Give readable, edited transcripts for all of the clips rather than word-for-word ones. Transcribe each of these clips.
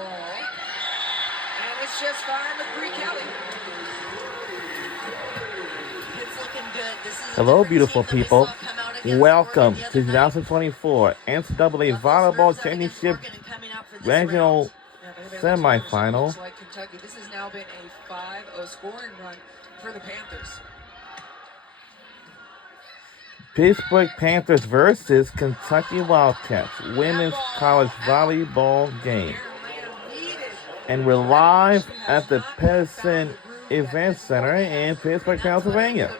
And it's just fine with Bree Kelly. It's looking good. This is Hello, beautiful people. Welcome to 2024 NCAA Volleyball Championship Regional Semifinal. Much like Kentucky, this has now been a 5-0 scoring run for the Panthers. Pittsburgh Panthers versus Kentucky Wildcats women's college volleyball game. And we're live at the Pedersen Event Center in Pittsburgh, Pennsylvania,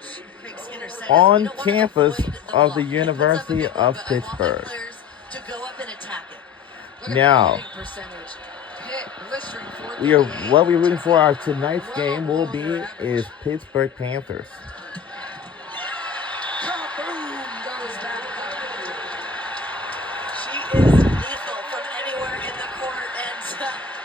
on campus of the University of Pittsburgh. Now, what we're rooting for our tonight's game will be is Pittsburgh Panthers. She is lethal from anywhere in the court, and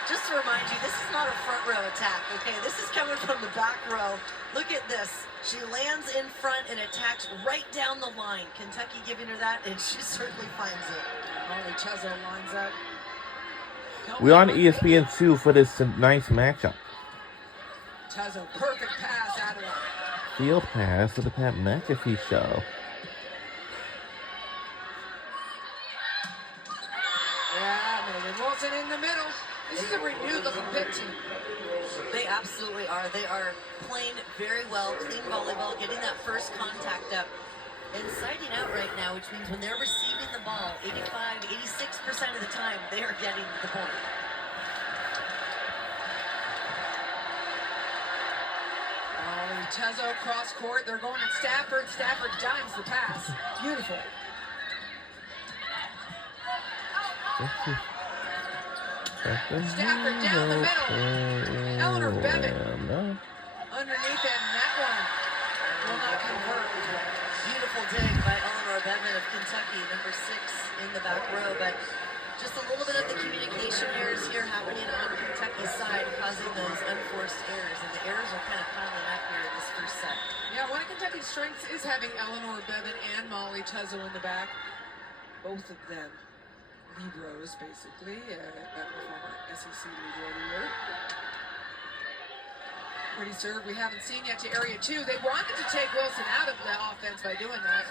just to remind you, this is not a front row attack, okay? This is coming from the back row. Look at this. She lands in front and attacks right down the line. Kentucky giving her that, and she certainly finds it. Molly Chezzo lines up. We're on ESPN2 for this tonight's matchup. Chezzo, perfect pass out of it. Field pass to the Pat McAfee show. Yeah, Megan Wilson in the middle. This is a renewed looking Pitt team. They absolutely are. They are playing very well, clean volleyball, getting that first contact up, and siding out right now, which means when they're receiving the ball, 85, 86% of the time, they are getting the point. Chezzo cross court. They're going at Stafford. Stafford dimes the pass. Beautiful. Stafford down the middle. Eleanor Bevan underneath it, and that one will not convert. Beautiful dig by Eleanor Bevan of Kentucky, number 6 in the back row, but just a little bit of the communication errors here happening on Kentucky's side, causing those unforced errors, and the errors are kind of piling up here in this first set. Yeah, one of Kentucky's strengths is having Eleanor Bevan and Molly Chezzo in the back. Both of them Libros, basically. That former SEC Libro of the year. Pretty serve we haven't seen yet to area 2. They wanted to take Wilson out of the offense by doing that.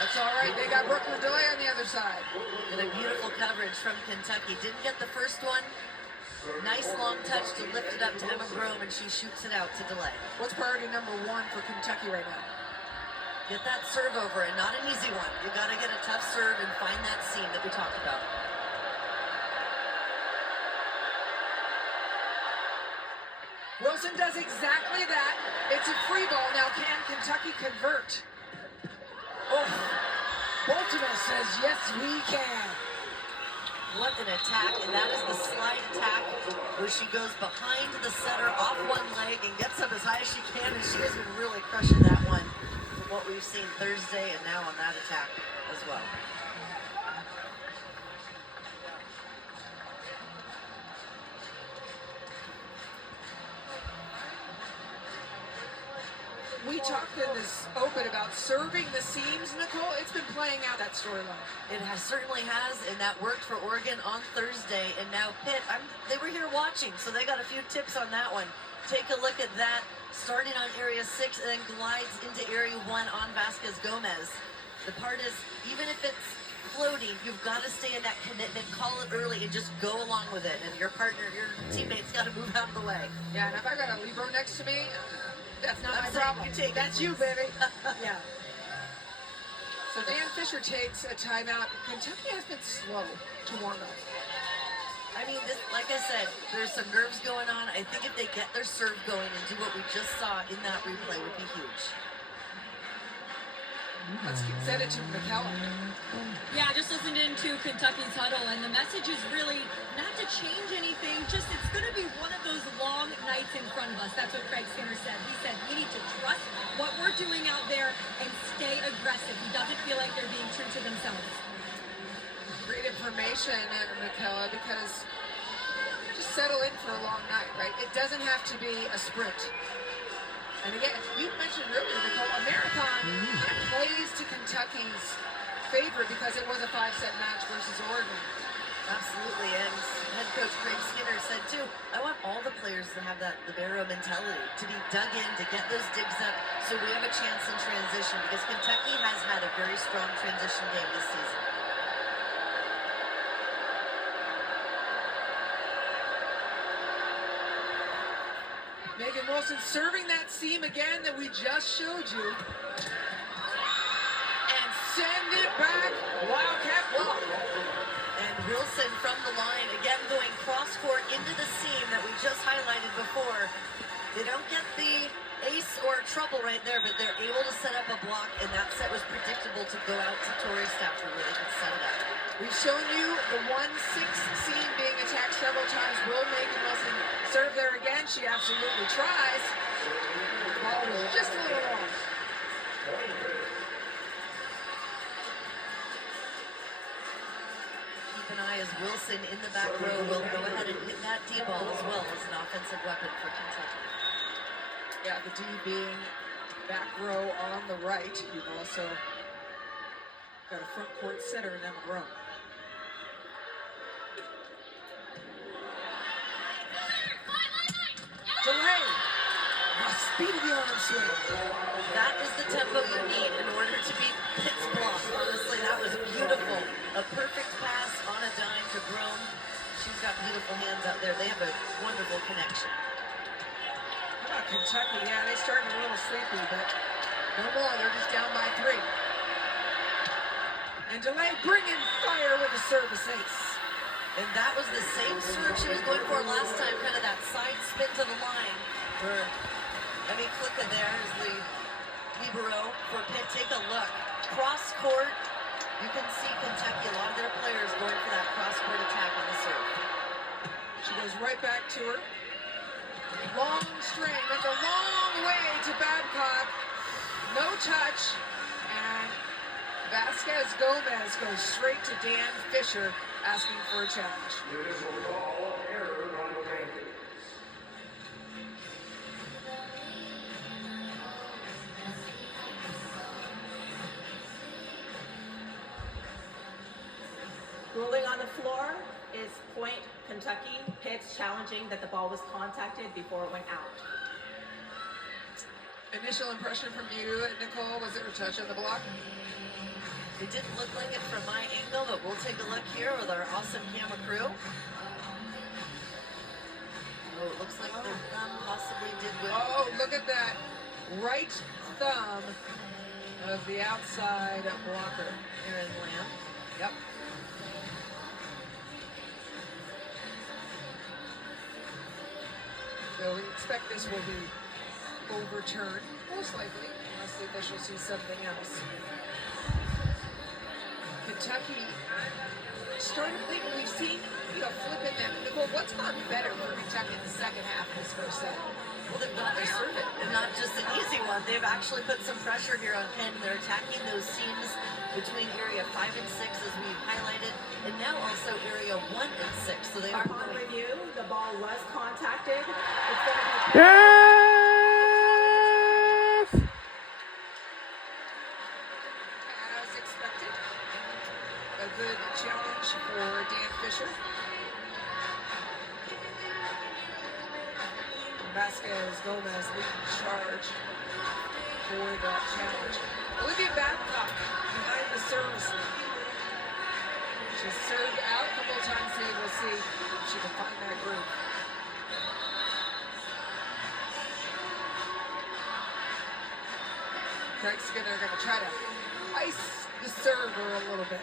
That's all right. They got Brooklyn DeLay on the other side. And a beautiful coverage from Kentucky. Didn't get the first one. Nice long touch to lift it up to Emma Grome, and she shoots it out to DeLay. What's priority number 1 for Kentucky right now? Get that serve over, and not an easy one. You got to get a tough serve and find that seam that we talked about. Wilson does exactly that. It's a free ball. Now can Kentucky convert? Oh, Baltimore says, yes, we can. What an attack, and that is the slide attack where she goes behind the setter off one leg and gets up as high as she can, and she has been really crushing that one from what we've seen Thursday and now on that attack as well. We talked in this open about serving the seams, Nicole. It's been playing out, that storyline. It certainly has, and that worked for Oregon on Thursday. And now Pitt, they were here watching, so they got a few tips on that one. Take a look at that, starting on area 6 and then glides into area 1 on Vasquez Gomez. The part is, even if it's floating, you've got to stay in that commitment, call it early, and just go along with it. And your partner, your teammate's got to move out of the way. Yeah, and if I got a Libro next to me, that's not my saying problem. you take That's it. you, baby. Yeah. So Dan Fisher takes a timeout. Kentucky has been slow to warm up. I mean, this, like I said, there's some nerves going on. I think if they get their serve going and do what we just saw in that replay would be huge. Let's send it to McKellar. Yeah, just listened into Kentucky's huddle, and the message is really not to change anything, just it's going to be one of those long nights in front of us. That's what Craig Skinner said. He said we need to trust what we're doing out there and stay aggressive. He doesn't feel like they're being true to themselves. Great information, McKellar, because just settle in for a long night, right? It doesn't have to be a sprint. And again, you mentioned earlier, Nicole, a marathon plays to Kentucky's favor because it was a 5-set match versus Oregon. Absolutely, and Coach Craig Skinner said too, I want all the players to have that libero mentality, to be dug in, to get those digs up, so we have a chance in transition, because Kentucky has had a very strong transition game this season. Megan Wilson serving that seam again that we just showed you. And send it back. Wildcat block. And Wilson from the line, again going cross-court into the seam that we just highlighted before. They don't get the ace or trouble right there, but they're able to set up a block, and that set was predictable to go out to Tori Stafford where they could set it up. We've shown you the 1-6 seam being attacked several times. Will Megan Wilson serve there again? She absolutely tries. The ball was just a little long. Keep an eye as Wilson in the back row will go ahead and hit that D-ball as well as an offensive weapon for Kentucky. Yeah, the D being back row on the right. You've also got a front court center in Emma Rowe. Delay. The speed of the arm swing. That is the tempo you need in order to beat Pitt's block. Honestly, that was beautiful. A perfect pass on a dime to Brome. She's got beautiful hands out there. They have a wonderful connection. How about Kentucky? Yeah, they started a little sleepy, but no more. They're just down by 3. And Delay bringing fire with a service ace. And that was the same serve she was going for last time, kind of that side spin to the line. For Emmy Klicka there is the libero for Pitt. Take a look. Cross court. You can see Kentucky, a lot of their players going for that cross court attack on the serve. She goes right back to her. Long string. That's a long way to Babcock. No touch. And Vasquez Gomez goes straight to Dan Fisher, asking for a challenge. Ruling on the floor is point Kentucky. Pitt's challenging that the ball was contacted before it went out. Initial impression from you, Nicole, was there a touch on the block? It didn't look like it from my angle, but we'll take a look here with our awesome camera crew. Oh, it looks like the thumb possibly did whip. Oh, look at that. Right thumb of the outside blocker. Aaron Lamb. Yep. So we expect this will be overturned, most likely, unless the official sees something else. Kentucky started thinking, we've seen, flipping them. Nicole, what's gone better for Kentucky in the second half of this first set? Well, they've got their serve it, and not just an easy one. They've actually put some pressure here on Penn. They're attacking those seams between area 5 and 6, as we've highlighted, and now also area 1 and 6. So they are Upon going. review, the ball was contacted. It's going to be Yes! As expected, a good challenge for Dan Fisher. Vasquez Gomez leading charge for that challenge. Olivia Babcock behind the service. She's served out a couple of times today. We'll see if she can find that groove. Craig Skinner going to try to ice the server a little bit.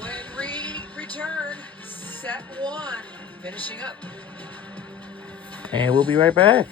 When we return, set 1, finishing up. And we'll be right back.